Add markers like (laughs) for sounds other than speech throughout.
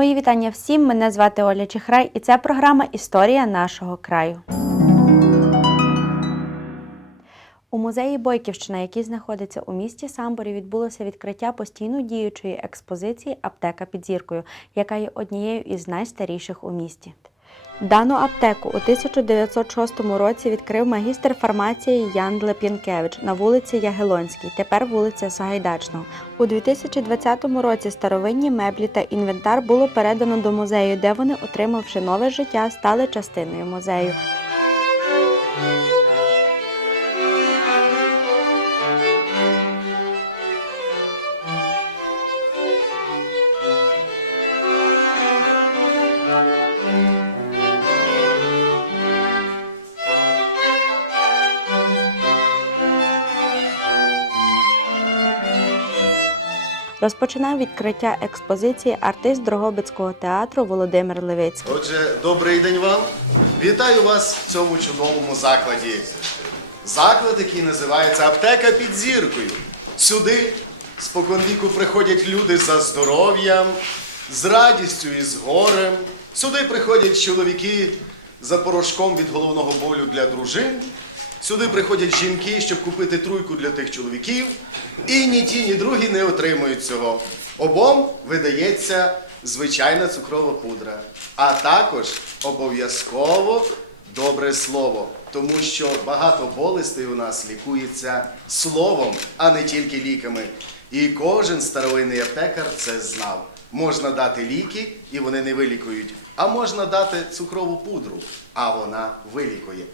Мої вітання всім. Мене звати Оля Чехрай, і це програма Історія нашого краю. У музеї Бойківщина, який знаходиться у місті Самборі, відбулося відкриття постійно діючої експозиції Аптека під зіркою, яка є однією із найстаріших у місті. Дану аптеку у 1906 році відкрив магістр фармації Ян Леп'янкевич на вулиці Ягелонській, тепер вулиця Сагайдачного. У 2020 році старовинні меблі та інвентар було передано до музею, де вони, отримавши нове життя, стали частиною музею. Розпочинав відкриття експозиції артист Дрогобицького театру Володимир Левицький. Отже, добрий день вам. Вітаю вас в цьому чудовому закладі. Заклад, який називається Аптека під зіркою. Сюди споконвіку приходять люди за здоров'ям, з радістю і з горем. Сюди приходять чоловіки за порошком від головного болю для дружин. Сюди приходять жінки, щоб купити труйку для тих чоловіків. І ні ті, ні другі не отримують цього. Обом видається звичайна цукрова пудра. А також обов'язково добре слово. Тому що багато болестей у нас лікується словом, а не тільки ліками. І кожен старовинний аптекар це знав. Можна дати ліки, і вони не вилікують. А можна дати цукрову пудру, а вона вилікує.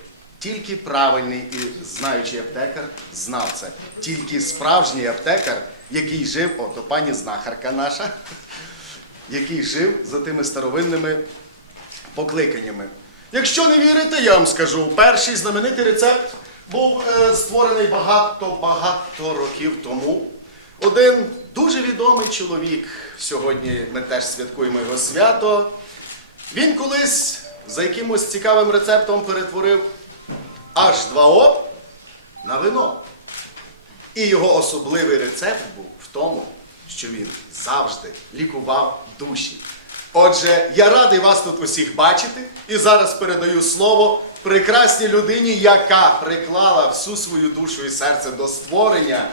Тільки правильний і знаючий аптекар знав це. Тільки справжній аптекар, який жив, о, то пані знахарка наша, (laughs) який жив за тими старовинними покликаннями. Якщо не вірите, я вам скажу, перший знаменитий рецепт був е, створений багато-багато років тому. Один дуже відомий чоловік, сьогодні ми теж святкуємо його свято. Він колись за якимось цікавим рецептом перетворив H2O на вино. І його особливий рецепт був в тому, що він завжди лікував душі. Отже, я радий вас тут усіх бачити і зараз передаю слово прекрасній людині, яка приклала всю свою душу і серце до створення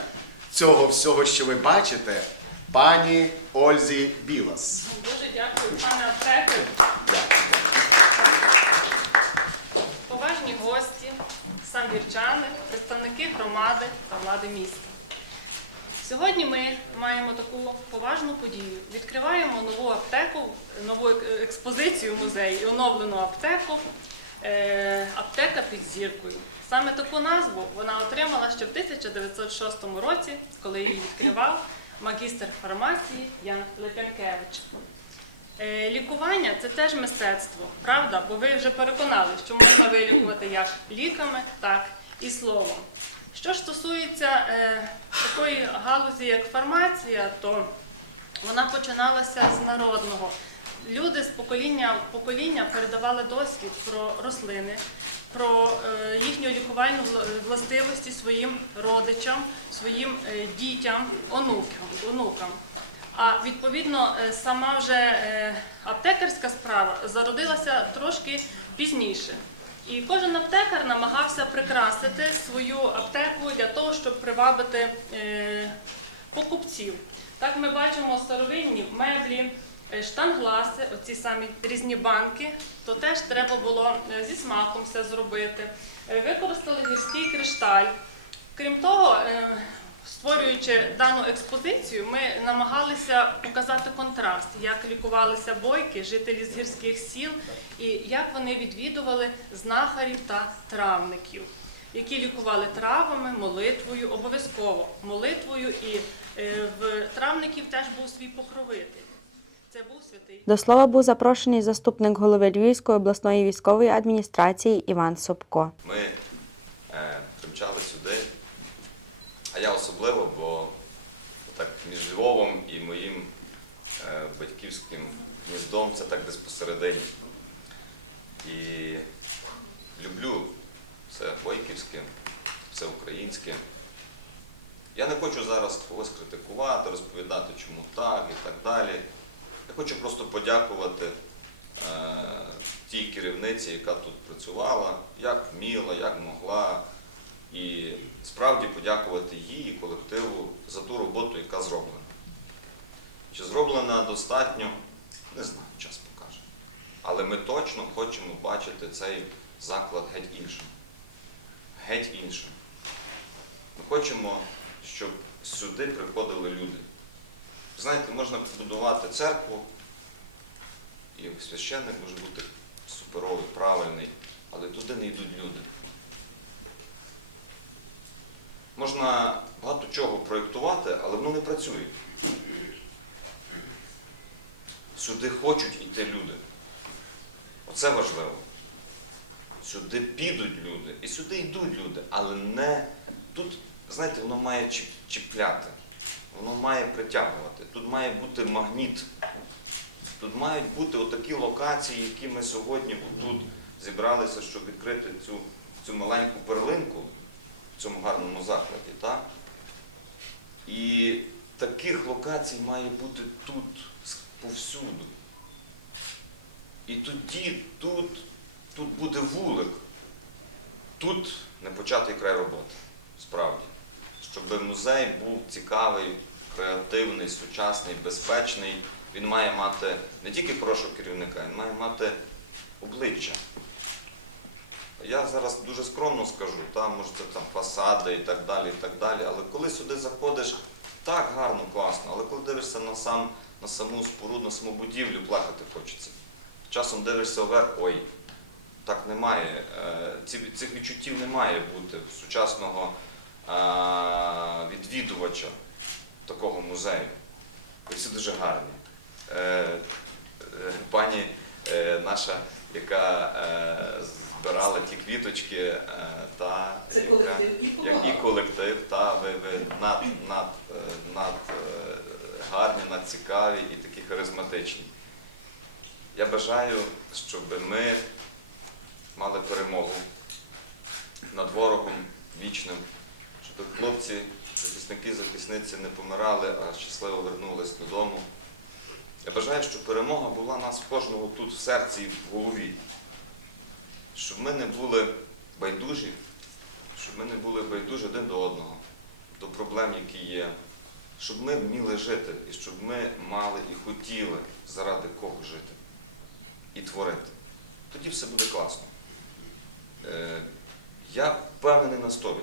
цього всього, що ви бачите, пані Ользі Білас. Дуже дякую, пане влади міста. Сьогодні ми маємо таку поважну подію. Відкриваємо нову аптеку, нову експозицію в музеї, оновлену аптеку, е, аптека під зіркою. Саме таку назву вона отримала ще в 1906 році, коли її відкривав магістр фармації Ян Лепянкевич. Е, Лікування це теж мистецтво, правда? Бо ви вже переконали, що можна вилікувати як ліками, так і словом. Що ж стосується е, такої галузі, як фармація, то вона починалася з народного. Люди з покоління в покоління передавали досвід про рослини, про е, їхню лікувальну властивості своїм родичам, своїм е, дітям, онукам. онукам. А відповідно, е, сама вже е, аптекарська справа зародилася трошки пізніше. І кожен аптекар намагався прикрасити свою аптеку для того, щоб привабити е, покупців. Так ми бачимо старовинні меблі, е, штангласи, оці самі різні банки, то теж треба було е, зі смаком все зробити. Використали гірський кришталь. Крім того, створюючи дану експозицію, ми намагалися показати контраст, як лікувалися бойки, жителі з гірських сіл, і як вони відвідували знахарів та травників, які лікували травами, молитвою, обов'язково молитвою, і е, в травників теж був свій покровитель. Це був святий. До слова був запрошений заступник голови Львівської обласної військової адміністрації Іван Собко. Ми особливо, бо так між Львовом і моїм е, батьківським гніздом це так десь посередині. І люблю все бойківське, все українське. Я не хочу зараз когось критикувати, розповідати, чому так і так далі. Я хочу просто подякувати е, тій керівниці, яка тут працювала, як вміла, як могла. І справді подякувати їй і колективу за ту роботу, яка зроблена. Чи зроблена достатньо, не знаю, час покаже. Але ми точно хочемо бачити цей заклад геть іншим. Геть іншим. Ми хочемо, щоб сюди приходили люди. Знаєте, можна побудувати церкву, і священник може бути суперовий, правильний, але туди не йдуть люди. Можна багато чого проєктувати, але воно не працює. Сюди хочуть йти люди. Оце важливо. Сюди підуть люди, і сюди йдуть люди, але не тут, знаєте, воно має чіпляти, воно має притягувати. Тут має бути магніт. Тут мають бути отакі локації, які ми сьогодні тут зібралися, щоб відкрити цю, цю маленьку перлинку в цьому гарному закладі. Так? І таких локацій має бути тут повсюду. І тоді тут, тут буде вулик. Тут не початий край роботи, справді. Щоб музей був цікавий, креативний, сучасний, безпечний, він має мати не тільки хорошого керівника, він має мати обличчя. Я зараз дуже скромно скажу, там, може це там фасади і так далі, і так далі. Але коли сюди заходиш, так гарно, класно, але коли дивишся на, сам, на саму споруду, на саму будівлю, плакати хочеться. Часом дивишся вверх, ой, так немає. Е, цих відчуттів не має бути в сучасного е, відвідувача такого музею. Ви всі дуже гарні. Е, Пані наша, яка збирала ті квіточки, е, та Це яка, колектив і як і колектив, та ви, ви над, над, е, над е, гарні, надцікаві і такі харизматичні. Я бажаю, щоб ми мали перемогу над ворогом вічним, щоб хлопці, захисники, захисниці не помирали, а щасливо вернулись додому. Я бажаю, щоб перемога була нас кожного тут в серці і в голові. Щоб ми не були байдужі, щоб ми не були байдужі один до одного, до проблем, які є, щоб ми вміли жити і щоб ми мали і хотіли заради кого жити і творити. Тоді все буде класно. Е, Я впевнений на 100%,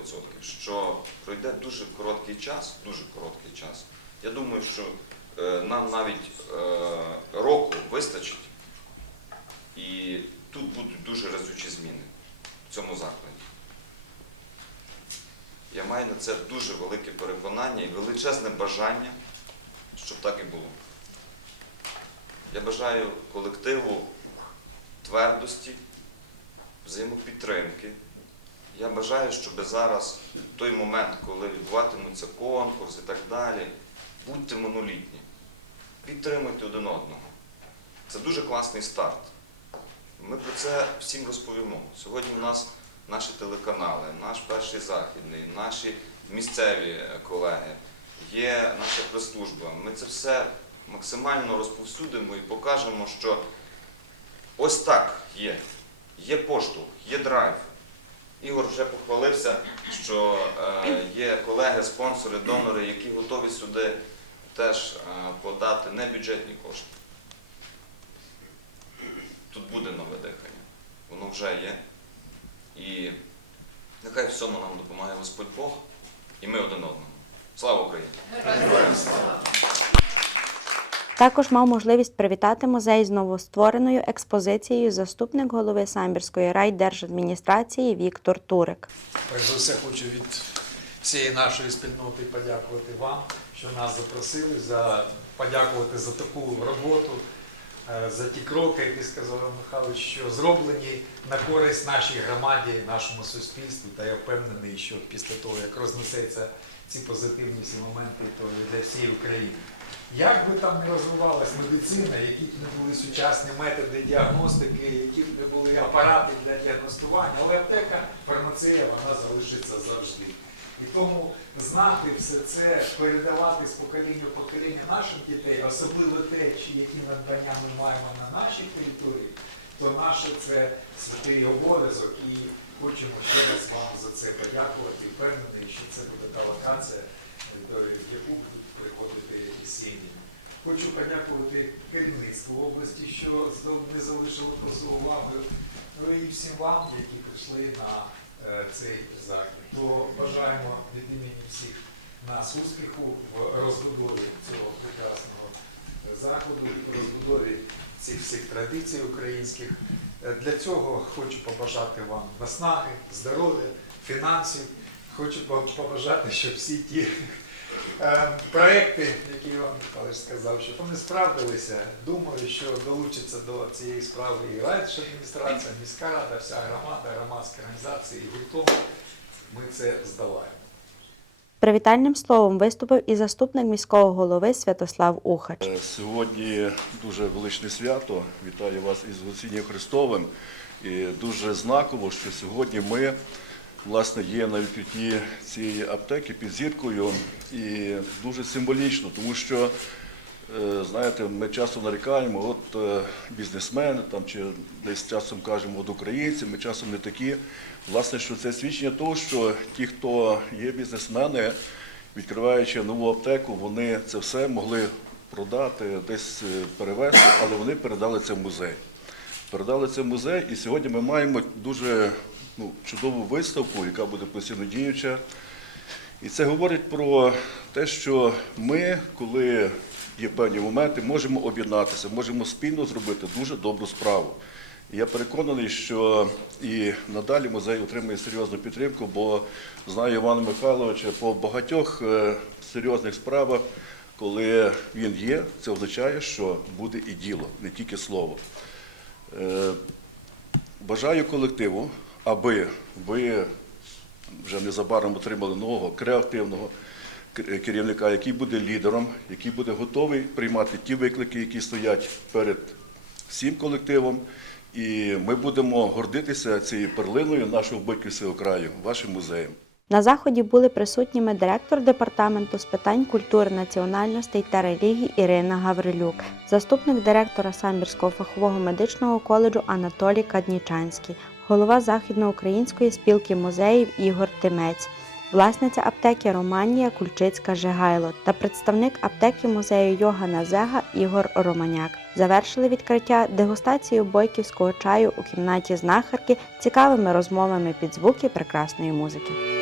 що пройде дуже короткий час, дуже короткий час. Я думаю, що е, нам навіть е, року вистачить, і тут будуть дуже разючі зміни в цьому закладі. Я маю на це дуже велике переконання і величезне бажання, щоб так і було. Я бажаю колективу твердості, взаємопідтримки. Я бажаю, щоб зараз, в той момент, коли відбуватимуться конкурс і так далі, будьте монолітні, підтримуйте один одного. Це дуже класний старт. Ми про це всім розповімо. Сьогодні у нас наші телеканали, наш перший західний, наші місцеві е, колеги, є наша прес-служба. Ми це все максимально розповсюдимо і покажемо, що ось так є. Є поштовх, є драйв. Ігор вже похвалився, що е, є колеги, спонсори, донори, які готові сюди теж е, подати небюджетні кошти. Тут буде нове дихання. Воно вже є. І нехай в цьому нам допомагає Господь Бог і ми один одному. Слава Україні! Також мав можливість привітати музей з новоствореною експозицією заступник голови Самбірської райдержадміністрації Віктор Турик. Перш за все хочу від всієї нашої спільноти подякувати вам, що нас запросили, за, подякувати за таку роботу, за ті кроки, які сказав Михайлович, що зроблені на користь нашій громаді, нашому суспільству. Та я впевнений, що після того, як рознесеться ці позитивні всі моменти, то для всієї України. Як би там не розвивалась медицина, які б не були сучасні методи діагностики, які б не були апарати для діагностування, але аптека фармацея вона залишиться завжди. І тому знати все це, передавати з покоління в покоління наших дітей, особливо те, чи які надбання ми маємо на нашій території, то наше це святий обов'язок і хочемо ще раз вам за це подякувати. Впевнений, що це буде та локація, до яку будуть приходити сім'ї. Хочу подякувати керівництву області, що не залишило поза увагою, ну і всім вам, які прийшли на цей захід. То бажаємо від імені всіх нас успіху в розбудові цього прекрасного е, заходу, в розбудові цих всіх традицій українських. Е, Для цього хочу побажати вам наснаги, здоров'я, фінансів. Хочу побажати, щоб всі ті е, проекти, які Іван Михайлович сказав, щоб вони справдилися. Думаю, що долучиться до цієї справи і райдержадміністрація, міська рада, вся громада, громадські організації і гуртом. Ми це здолаємо. Привітальним словом виступив і заступник міського голови Святослав Ухач. Е, Сьогодні дуже величне свято. Вітаю вас із Воскресінням Христовим. І дуже знаково, що сьогодні ми власне є на відкритті цієї аптеки під зіркою. І дуже символічно, тому що е, знаєте, ми часто нарікаємо, от е, бізнесмени там чи десь часом кажемо, от українці, ми часом не такі. Власне, що це свідчення того, що ті, хто є бізнесмени, відкриваючи нову аптеку, вони це все могли продати, десь е, перевезти, але вони передали це в музей. Передали це в музей, і сьогодні ми маємо дуже ну, чудову виставку, яка буде постійно діюча. І це говорить про те, що ми, коли є певні моменти, можемо об'єднатися, можемо спільно зробити дуже добру справу. І я переконаний, що і надалі музей отримує серйозну підтримку, бо знаю Івана Михайловича по багатьох е, серйозних справах, коли він є, це означає, що буде і діло, не тільки слово. Е, Бажаю колективу, аби ви вже незабаром отримали нового креативного керівника, який буде лідером, який буде готовий приймати ті виклики, які стоять перед всім колективом. І ми будемо гордитися цією перлиною нашого Бойківського краю, вашим музеєм. На заході були присутніми директор департаменту з питань культури, національностей та релігій Ірина Гаврилюк, заступник директора Самбірського фахового медичного коледжу Анатолій Каднічанський, голова Західноукраїнської спілки музеїв Ігор Тимець, власниця аптеки Романія Кульчицька Жигайло та представник аптеки музею Йогана Зега Ігор Романяк. Завершили відкриття дегустацію бойківського чаю у кімнаті знахарки цікавими розмовами під звуки прекрасної музики.